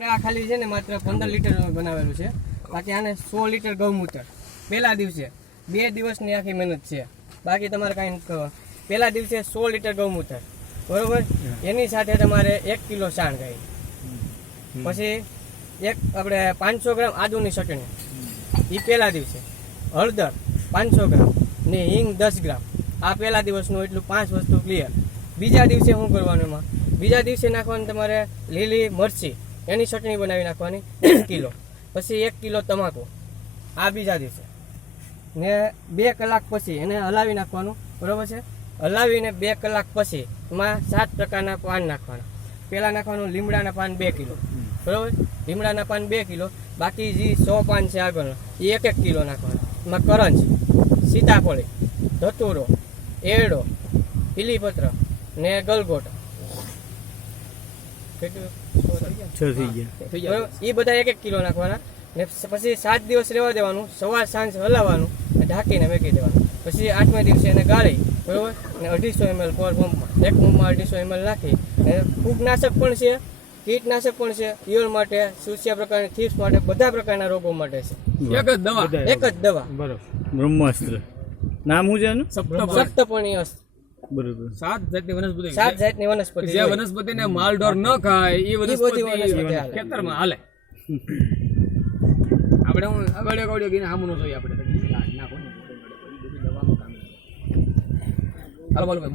આપણે આ ખાલી છે ને માત્ર પંદર લીટર બનાવેલું છે. બાકી આને સો લીટર ગૌમૂત્ર પહેલા દિવસે બે દિવસની આખી મહેનત છે. બાકી તમારે કાંઈ પહેલા દિવસે સો લીટર ગૌમૂત્ર બરોબર? એની સાથે તમારે એક કિલો શાણ ગાય. પછી એક આપણે પાંચસો ગ્રામ આદુની ચટણી. એ પહેલા દિવસે. હળદર પાંચસો ગ્રામ ને હિંગ દસ ગ્રામ. આ પહેલા દિવસનું એટલું પાંચ વસ્તુ ક્લિયર બીજા દિવસે શું કરવાનું એમાં? બીજા દિવસે નાખવાનું તમારે લીલી મરચી. એની ચટણી બનાવી નાખવાની કિલો. પછી એક કિલો તમાકુ. આ બીજા દિવસે. ને બે કલાક પછી એને હલાવી નાખવાનું, બરોબર છે? હલાવીને બે કલાક પછી એમાં સાત પ્રકારના પાન નાખવાના. પહેલાં નાખવાનું લીમડાના પાન બે કિલો. બરોબર? લીમડાના પાન બે કિલો. બાકી જે સો પાન છે આગળનો, એ એક એક કિલો નાખવાના. એમાં કરંજ, સીતાફળી, ધતુરો, એરડો પીલીપત્ર ને ગલગોટ? છ થઈ ગયા. એ બધા એક એક કિલો નાખવાના. ને પછી સાત દિવસ રહેવા દેવાનું સવાર સાંજ હલાવવાનું ઢાંકીને મેકી દેવાનું. પછી આઠમા દિવસે એને ગાળી બરોબર? ને અઢીસો એમએલ પર પંપમાં એક પંપમાં અઢીસો એમએલ નાખી. ને ફૂગનાશક પણ છે કીટનાશક પણ છે ઈયળ માટે સુસ્યા પ્રકારની થીપ્સ માટે બધા પ્રકારના રોગો માટે છે. એક જ દવા. એક જ દવા. બરોબર. બ્રહ્માસ્ત્ર. નામ શું છે. સપ્તપણી. અસ્ત. બરોબર સાત જાતની વનસ્પતિ સાત જાતની વનસ્પતિ જે. વનસ્પતિને માલઢોર ન ખાય એ વનસ્પતિ. ખેતરમાં હાલે આપણે હું અગડ્યો ગળ્યો ગઈને સામું ન જોઈએ આપણે. હાલો બોલો